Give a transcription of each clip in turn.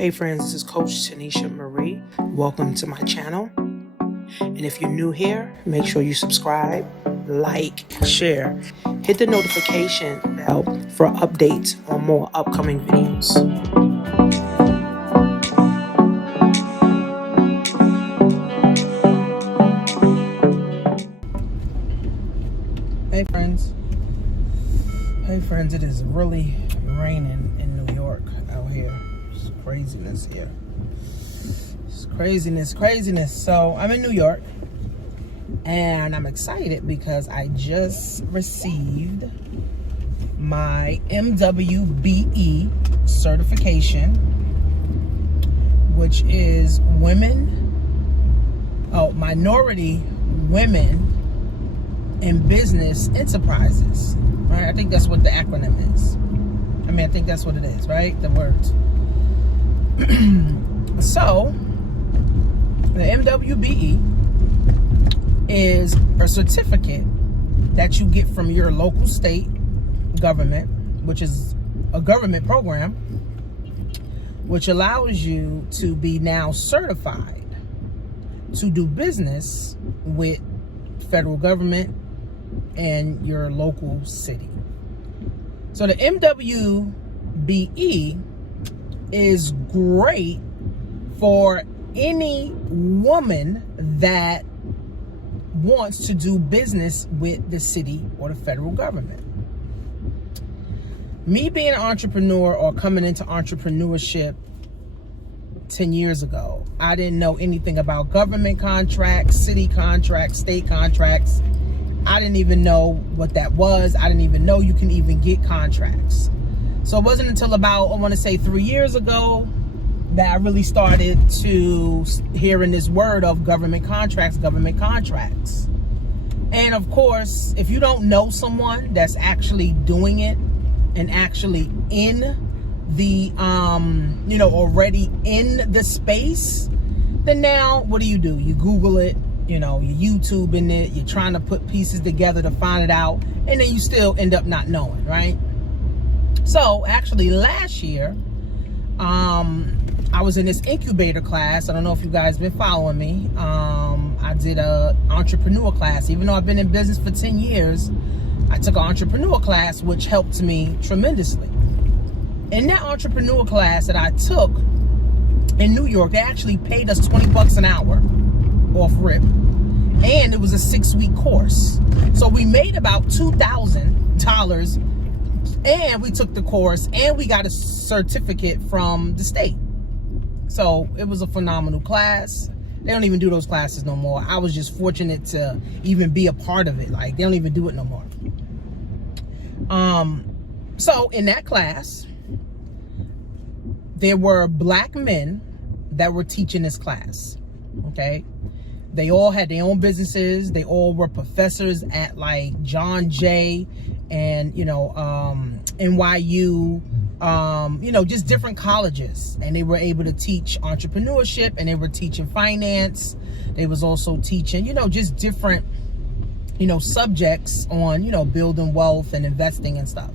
Hey friends, this is Coach Tanisha Marie. Welcome to my channel. And if you're new here, make sure you subscribe, like, share. Hit the notification bell for updates on more upcoming videos. Hey friends. Hey friends, it is really raining in New York out here. It's craziness here. It's craziness. So I'm in New York and I'm excited because I just received my MWBE certification, which is minority women in business enterprises, right? I think that's what the acronym is. I think that's what it is, right? The words. So, the MWBE is a certificate that you get from your local state government, which is a government program, which allows you to be now certified to do business with federal government and your local city. So the MWBE is great for any woman that wants to do business with the city or the federal government. Me being an entrepreneur or coming into entrepreneurship 10 years ago, I didn't know anything about government contracts, city contracts, state contracts. I didn't even know what that was. I didn't even know you can even get contracts. So it wasn't until about, I want to say 3 years ago, that I really started to hearing this word of government contracts. And of course, if you don't know someone that's actually doing it and actually in the, already in the space, then now what do? You Google it, you're YouTubing it, you're trying to put pieces together to find it out, and then you still end up not knowing, right? So actually last year, I was in this incubator class. I don't know if you guys been following me. I did a entrepreneur class. Even though I've been in business for 10 years, I took an entrepreneur class, which helped me tremendously. In that entrepreneur class that I took in New York, they actually paid us $20 an hour off rip. And it was a 6-week course. So we made about $2,000 and we took the course and we got a certificate from the state. So it was a phenomenal class. They don't even do those classes no more. I was just fortunate to even be a part of it. Like, they don't even do it no more. So in that class, there were black men that were teaching this class. Okay. They all had their own businesses. They all were professors at like John Jay and, NYU, just different colleges. And they were able to teach entrepreneurship, and they were teaching finance. They was also teaching, just different, subjects on, building wealth and investing and stuff.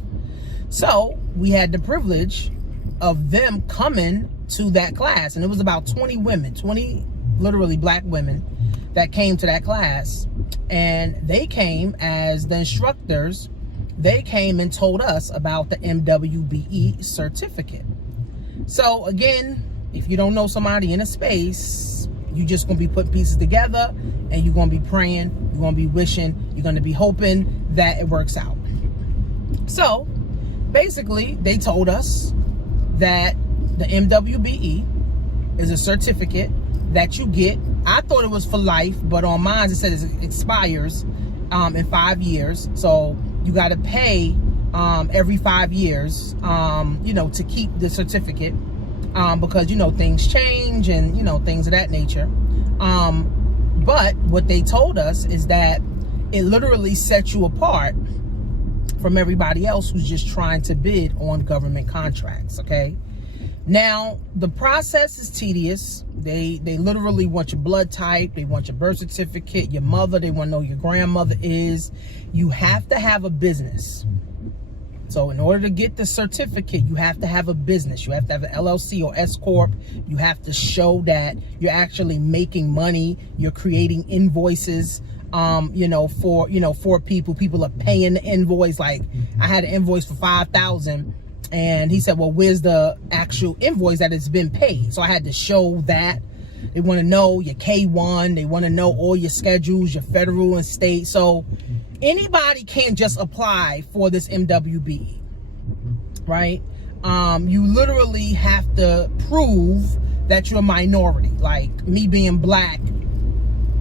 So we had the privilege of them coming to that class. And it was about 20 literally black women that came to that class. And they came as the instructors. They came and told us about the MWBE certificate. So again, if you don't know somebody in a space, you're just going to be putting pieces together, and you're going to be praying, you're going to be wishing, you're going to be hoping that it works out. So basically, they told us that the MWBE is a certificate that you get. I thought it was for life, but on mine it says it expires in 5 years. So you got to pay every 5 years, to keep the certificate, because, things change and, things of that nature. But what they told us is that it literally sets you apart from everybody else who's just trying to bid on government contracts, okay? Now, the process is tedious. They literally want your blood type. They want your birth certificate, your mother. They want to know your grandmother is. You have to have a business. So in order to get the certificate, you have to have a business. You have to have an LLC or S Corp. You have to show that you're actually making money. You're creating invoices, for people. People are paying the invoice. Like, I had an invoice for $5,000, and he said, well, where's the actual invoice that it's been paid? So I had to show that. They want to know your K-1. They want to know all your schedules, your federal and state. So anybody can just apply for this MWBE, right? You literally have to prove that you're a minority. Like me being black,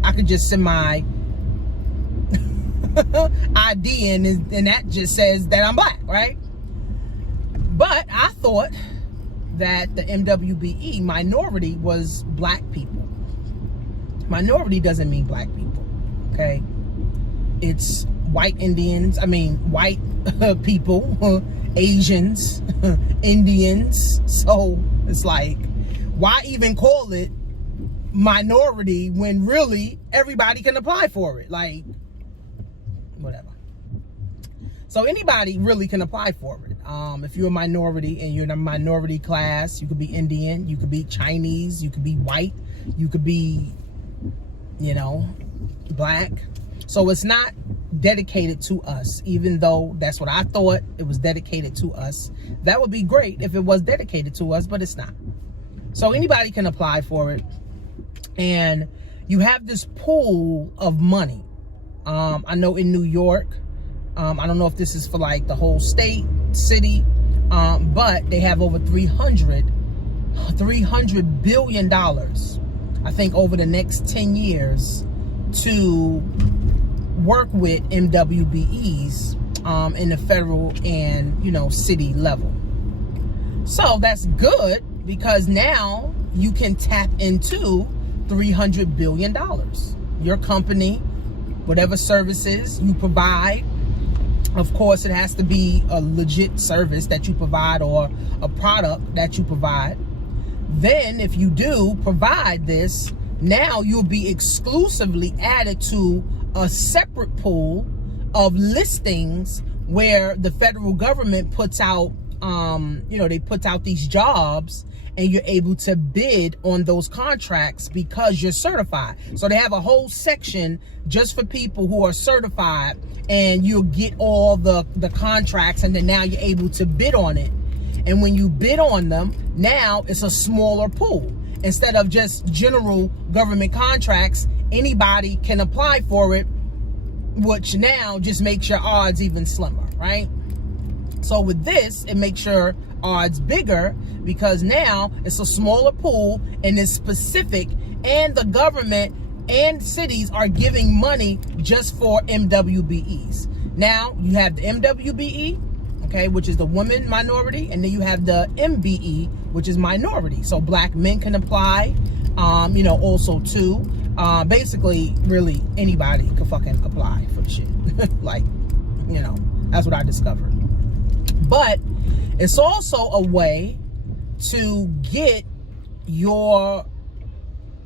I could just send my ID in, and that just says that I'm black, right? But I thought that the MWBE minority was black people. Minority doesn't mean black people, okay? It's white Indians, white people, Asians, Indians. So it's like, why even call it minority when really everybody can apply for it? Like, whatever. So anybody really can apply for it. If you're a minority and you're in a minority class, you could be Indian, you could be Chinese, you could be white, you could be, black. So it's not dedicated to us, even though that's what I thought it was dedicated to us. That would be great if it was dedicated to us, but it's not. So anybody can apply for it. And you have this pool of money. I know in New York, I don't know if this is for like the whole state, city, but they have over $300 billion, I think, over the next 10 years to work with MWBEs in the federal and, city level. So that's good, because now you can tap into $300 billion. Your company, whatever services you provide, of course, it has to be a legit service that you provide or a product that you provide. Then if you do provide this, now you'll be exclusively added to a separate pool of listings where the federal government puts out, they put out these jobs, and you're able to bid on those contracts because you're certified. So they have a whole section just for people who are certified, and you'll get all the contracts, and then now you're able to bid on it. And when you bid on them, now it's a smaller pool. Instead of just general government contracts, anybody can apply for it, which now just makes your odds even slimmer, right? So with this, it makes your odds bigger, because now it's a smaller pool and it's specific, and the government and cities are giving money just for MWBEs. Now you have the MWBE, okay, which is the women minority, and then you have the MBE, which is minority. So black men can apply, also too. Basically, really anybody can fucking apply for the shit. Like, that's what I discovered. But it's also a way to get your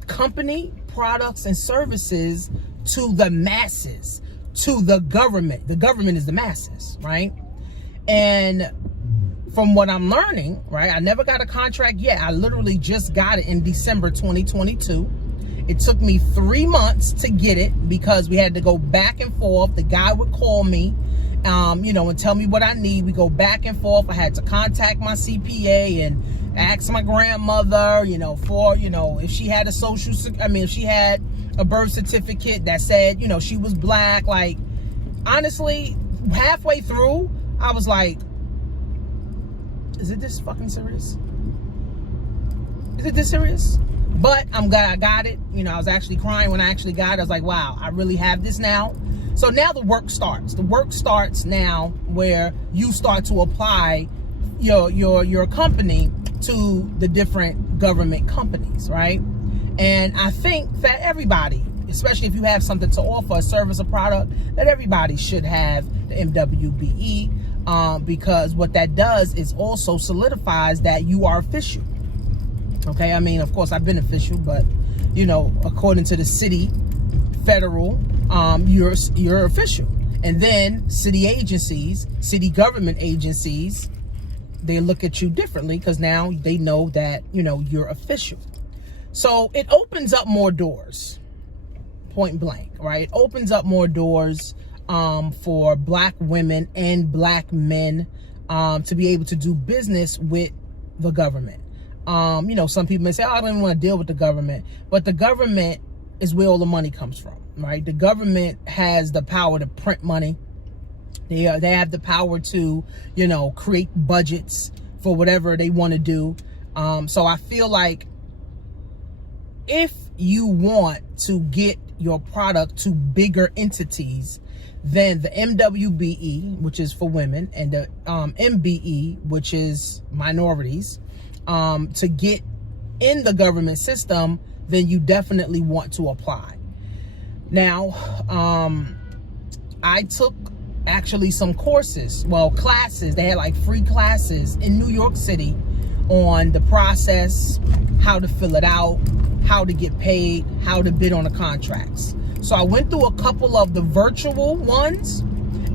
company, products, and services to the masses, to the government. The government is the masses, right? And from what I'm learning, right, I never got a contract yet. I literally just got it in December 2022. It took me 3 months to get it because we had to go back and forth. The guy would call me, and tell me what I need. We go back and forth. I had to contact my CPA and ask my grandmother, if she had if she had a birth certificate that said, she was black. Like, honestly, halfway through, I was like, is it this fucking serious? Is it this serious? But I'm glad I got it. I was actually crying when I actually got it. I was like, wow, I really have this now. So now the work starts. The work starts now, where you start to apply your company to the different government companies, right? And I think that everybody, especially if you have something to offer, a service or product, that everybody should have the MWBE, because what that does is also solidifies that you are official. Okay, of course, I've been official, but according to the city, federal, you're official. And then city agencies, city government agencies, they look at you differently because now they know that, you know, you're official. So it opens up more doors, point blank, right? It opens up more doors for Black women and Black men to be able to do business with the government. You know, some people may say, oh, I don't even want to deal with the government, but the government is where all the money comes from, right? The government has the power to print money. They have the power to, you know, create budgets for whatever they want to do. So I feel like if you want to get your product to bigger entities, then the MWBE, which is for women, and the MBE, which is minorities, to get in the government system, then you definitely want to apply. Now, I took actually some courses, well, classes. They had like free classes in New York City on the process, how to fill it out, how to get paid, how to bid on the contracts. So I went through a couple of the virtual ones,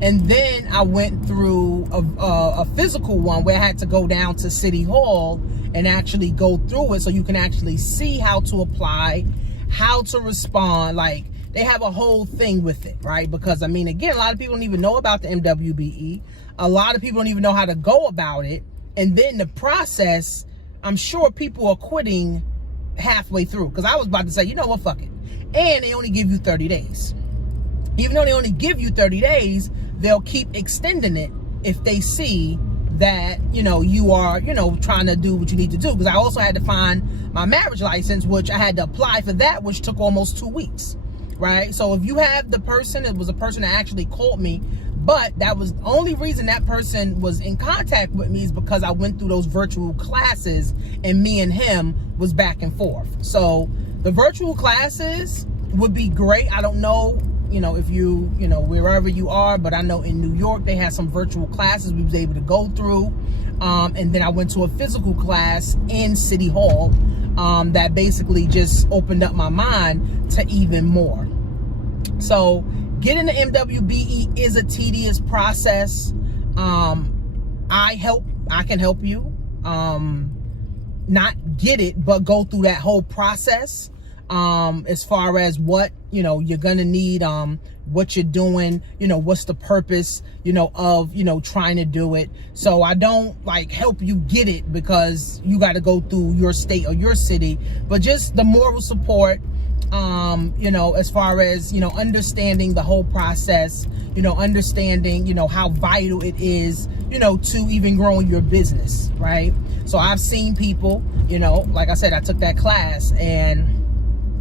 and then I went through a physical one where I had to go down to City Hall and actually go through it so you can actually see how to apply, how to respond. Like, they have a whole thing with it, right? Because, I mean, again, a lot of people don't even know about the MWBE. A lot of people don't even know how to go about it. And then the process, I'm sure people are quitting halfway through. Because I was about to say, you know what, fuck it. And they only give you 30 days. Even though they only give you 30 days, they'll keep extending it if they see that, you know, you are, you know, trying to do what you need to do. Because I also had to find my marriage license, which I had to apply for that, which took almost 2 weeks. Right? So if you have the person, it was a person that actually called me, but that was the only reason that person was in contact with me is because I went through those virtual classes and me and him was back and forth. So the virtual classes would be great. I don't know, you know, if you know, wherever you are, but I know in New York, they had some virtual classes we was able to go through. And then I went to a physical class in City Hall that basically just opened up my mind to even more. So getting the MWBE is a tedious process. I can help you not get it, but go through that whole process as far as what, you know, you're gonna need, what you're doing, you know, what's the purpose, you know, of, you know, trying to do it. So I don't like help you get it because you got to go through your state or your city, but just the moral support, you know, as far as, you know, understanding the whole process, you know, understanding, you know, how vital it is, you know, to even growing your business, right? So I've seen people, you know, like I said, I took that class, and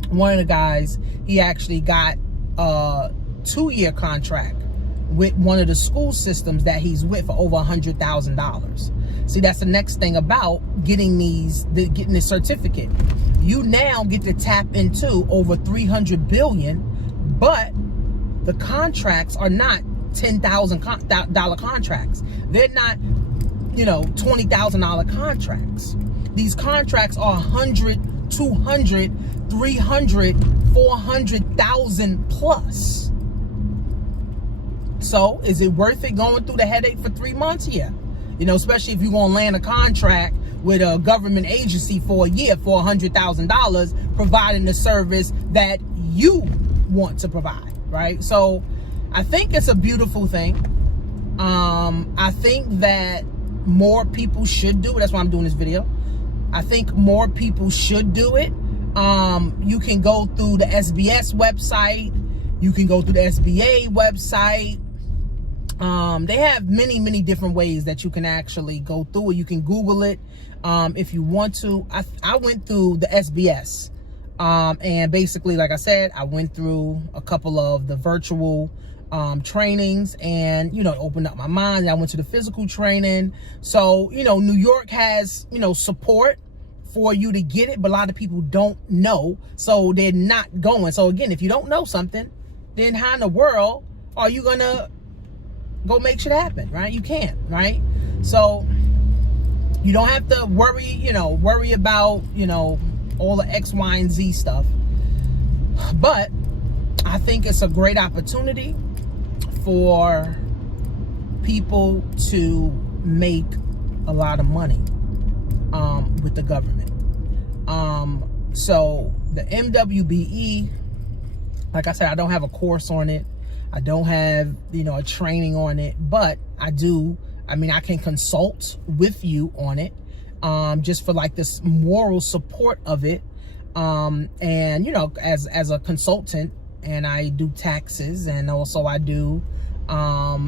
one of the guys, he actually got a 2-year contract with one of the school systems that he's with for over $100,000. See, that's the next thing about getting getting this certificate. You now get to tap into over $300 billion, but the contracts are not $10,000 contracts. They're not, you know, $20,000 contracts. These contracts are 100, 200, 300, 400,000 plus. So is it worth it going through the headache for 3 months? Yeah. You know, especially if you're going to land a contract with a government agency for a year for $100,000, providing the service that you want to provide, right? So I think it's a beautiful thing. I think that more people should do it. That's why I'm doing this video. I think more people should do it. You can go through the SBS website. You can go through the SBA website. They have many different ways that you can actually go through it. You can Google it if you want to. I went through the SBS. And basically, like I said, I went through a couple of the virtual trainings, and, you know, opened up my mind. I went to the physical training. So, you know, New York has, you know, support for you to get it, but a lot of people don't know, so they're not going. So again, if you don't know something, then how in the world are you gonna go make shit happen, right? You can't, right? So you don't have to worry about, you know, all the X, Y, and Z stuff. But I think it's a great opportunity for people to make a lot of money with the government. So the MWBE, like I said, I don't have a course on it. I don't have, a training on it, but I can consult with you on it, just for like this moral support of it. And, as a consultant, and I do taxes, and also I do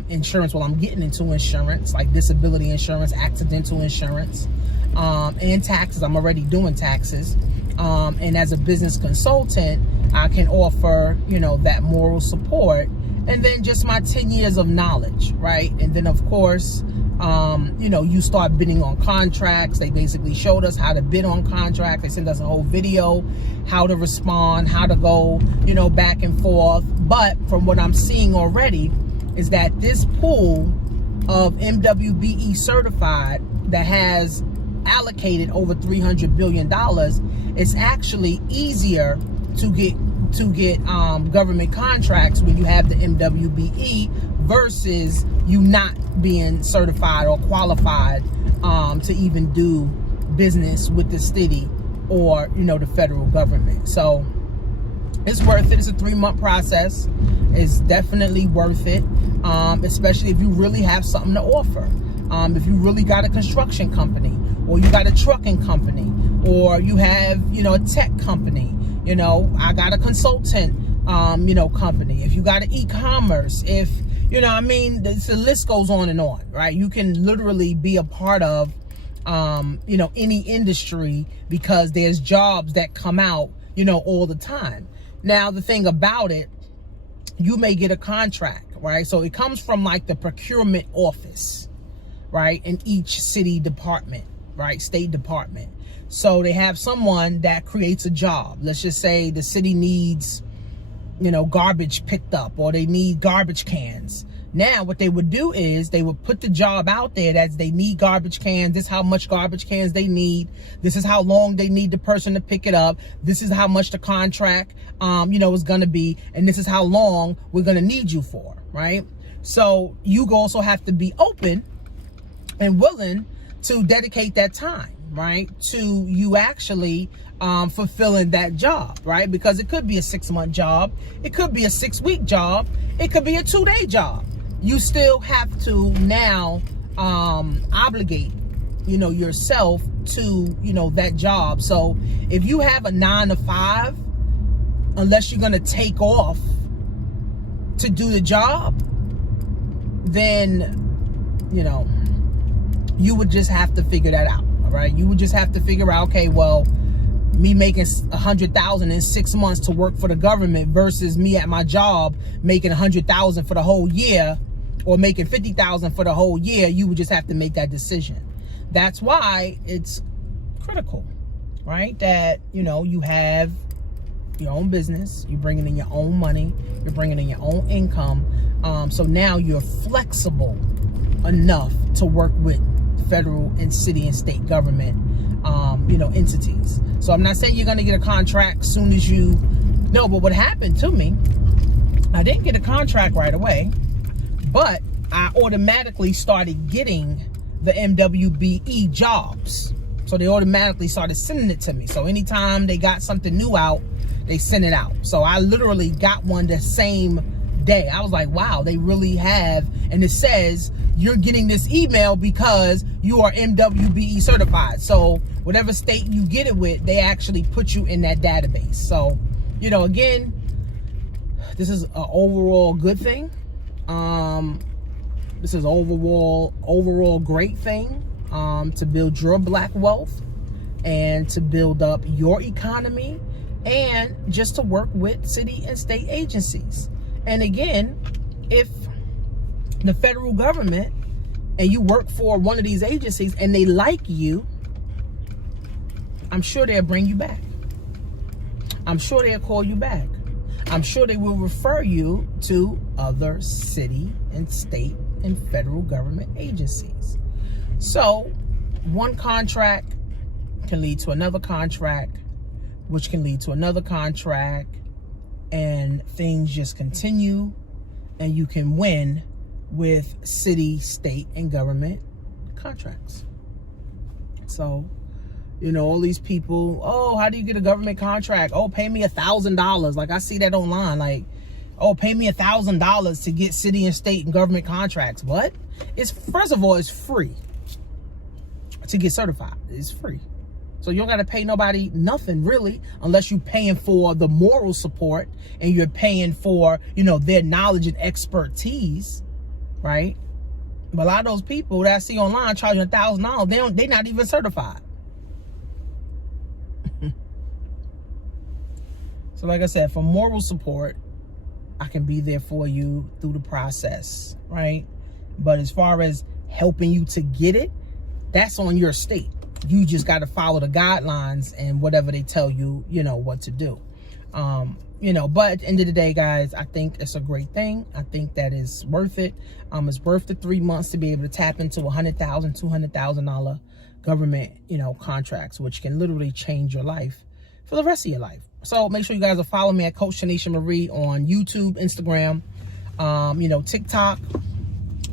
insurance. Well, I'm getting into insurance, like disability insurance, accidental insurance, and taxes. I'm already doing taxes. And as a business consultant, I can offer, that moral support, and then just my 10 years of knowledge, right? And then of course, you start bidding on contracts. They basically showed us how to bid on contracts. They sent us a whole video, how to respond, how to go, back and forth. But from what I'm seeing already is that this pool of MWBE certified that has allocated over $300 billion, it's actually easier to get government contracts when you have the MWBE versus you not being certified or qualified to even do business with the city or the federal government. So it's worth it. It's a 3-month process. It's definitely worth it, especially if you really have something to offer. If you really got a construction company, or you got a trucking company, or you have, a tech company, I got a consultant, company. If you got an e-commerce, if, the list goes on and on, right? You can literally be a part of, any industry, because there's jobs that come out, all the time. Now, the thing about it, you may get a contract, right? So it comes from like the procurement office, right? In each city department, right? State department. So they have someone that creates a job. Let's just say the city needs, garbage picked up, or they need garbage cans. Now what they would do is they would put the job out there that they need garbage cans. This is how much garbage cans they need. This is how long they need the person to pick it up. This is how much the contract, is going to be. And this is how long we're going to need you for, right? So you also have to be open and willing to dedicate that time, right, to you actually fulfilling that job, right? Because it could be a 6-month job, it could be a 6-week job, it could be a 2-day job. You still have to now obligate, yourself to, that job. So if you have a 9 to 5, unless you're gonna take off to do the job, then you would just have to figure that out. All right, you would just have to figure out, okay, well, me making $100,000 in 6 months to work for the government versus me at my job making $100,000 for the whole year, or making $50,000 for the whole year. You would just have to make that decision. That's why it's critical, right? That, you have your own business, you're bringing in your own money, you're bringing in your own income. So now you're flexible enough to work with federal and city and state government, entities. So I'm not saying you're going to get a contract soon as you know, but what happened to me, I didn't get a contract right away, but I automatically started getting the MWBE jobs. So they automatically started sending it to me. So anytime they got something new out, they send it out. So I literally got one the same day. I was like, wow, they really have. And it says you're getting this email because you are MWBE certified. So whatever state you get it with, they actually put you in that database. So, again, this is an overall good thing. This is overall great thing to build your black wealth and to build up your economy and just to work with city and state agencies. And again, if the federal government and you work for one of these agencies and they like you, I'm sure they'll bring you back. I'm sure they'll call you back. I'm sure they will refer you to other city and state and federal government agencies. So one contract can lead to another contract, which can lead to another contract, and things just continue and you can win with city, state, and government contracts. So, you know, all these people, oh, how do you get a government contract? Oh, pay me $1,000. Like, I see that online. Like, oh, pay me $1,000 to get city and state and government contracts. What? It's, first of all, it's free to get certified. It's free. So you don't got to pay nobody nothing really, unless you're paying for the moral support and you're paying for, you know, their knowledge and expertise, right? But a lot of those people that I see online charging $1,000, they're not even certified. So like I said, for moral support, I can be there for you through the process, right? But as far as helping you to get it, that's on your state. You just got to follow the guidelines and whatever they tell you, you know, what to do. You know, but at the end of the day, guys, I think it's a great thing. I think that is worth it. It's worth the 3 months to be able to tap into $100,000, $200,000 government, you know, contracts, which can literally change your life for the rest of your life. So make sure you guys are following me at Coach Tanisha Marie on YouTube, Instagram, you know, TikTok.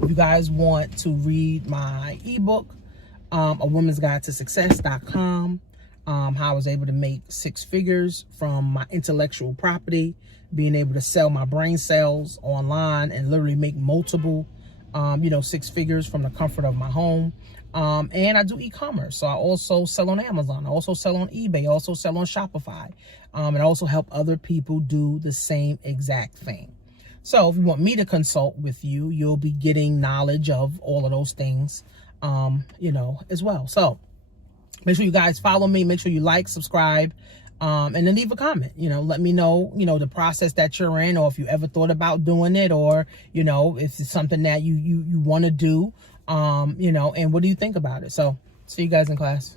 If you guys want to read my ebook, A Woman's Guide to Success.com, how I was able to make 6 figures from my intellectual property, being able to sell my brain cells online and literally make multiple, you know, 6 figures from the comfort of my home. And I do e-commerce. So I also sell on Amazon. I also sell on eBay. I also sell on Shopify. And I also help other people do the same exact thing. So if you want me to consult with you, you'll be getting knowledge of all of those things, you know, as well. So make sure you guys follow me. Make sure you like, subscribe, and then leave a comment. You know, let me know, you know, the process that you're in, or if you ever thought about doing it, or, you know, if it's something that you want to do, you know, and what do you think about it? So see you guys in class.